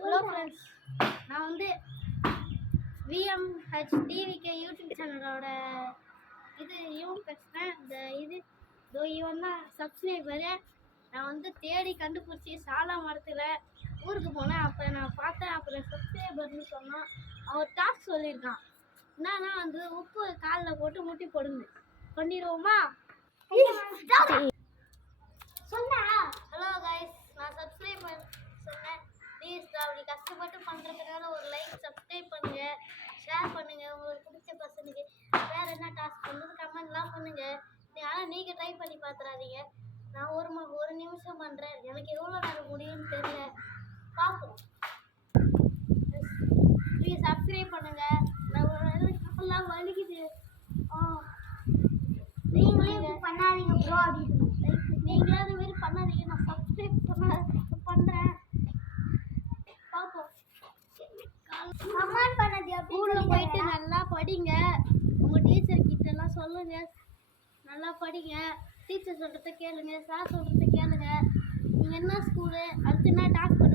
Hello friends, நான் வந்து VMH டிவிக்கு யூடியூப் சேனலோட இவன் பேசுகிறேன். இவன் தான் சப்ஸ்கிரைபரு. நான் வந்து தேடி கண்டுபிடிச்சி சாலா மரத்தில் ஊருக்கு போனேன். அப்போ நான் பார்த்தேன். அப்புறம் சப்ஸ்கிரைபர்னு சொன்னான். அவர் டாஸ்க் சொல்லியிருக்கான். என்னன்னா வந்து உப்பு காலில் போட்டு முட்டி போடுங்க. பண்ணிடுவோமா? சொன்னா ஹலோ கைஸ், நான் சப்ஸ்கிரைபர் சொன்னேன். ப்ளீஸ் அப்படி கஷ்டப்பட்டு பண்ணுறதுனால ஒரு லைக், சப்ஸ்கிரைப் பண்ணுங்க, ஷேர் பண்ணுங்க உங்களுக்கு பிடிச்ச பர்சனுக்கு. வேறு என்ன டாஸ்க் பண்ணுறது கமெண்ட்லாம் பண்ணுங்க. ஆனால் நீங்கள் ட்ரை பண்ணி பார்த்துறாதீங்க. நான் ஒரு நிமிஷம் பண்ணுறேன். எனக்கு எவ்வளோ நேரம் முடியும்னு தெரியல, பார்ப்போம். ப்ளீஸ் சப்ஸ்கிரைப் பண்ணுங்க. நான் கப்பல்லாம் வலிக்குது. நீங்களே பண்ணாதீங்க ப்ரோ. நீங்களே அது மாரி பண்ணாதீங்க. நான் சப்ஸ்கிரைப் பண்ணுறேன். பார்ப்போம். கமெண்ட் பண்ணது ஸ்கூலில் போயிட்டு நல்லா படிங்க. உங்கள் டீச்சர் கிட்டலாம் சொல்லுங்கள், நல்லா படிங்க. டீச்சர் சொல்கிறத கேளுங்க, சார் சொல்கிறத கேளுங்க. நீங்கள் என்ன ஸ்கூலு, அடுத்து என்ன டாக்டர்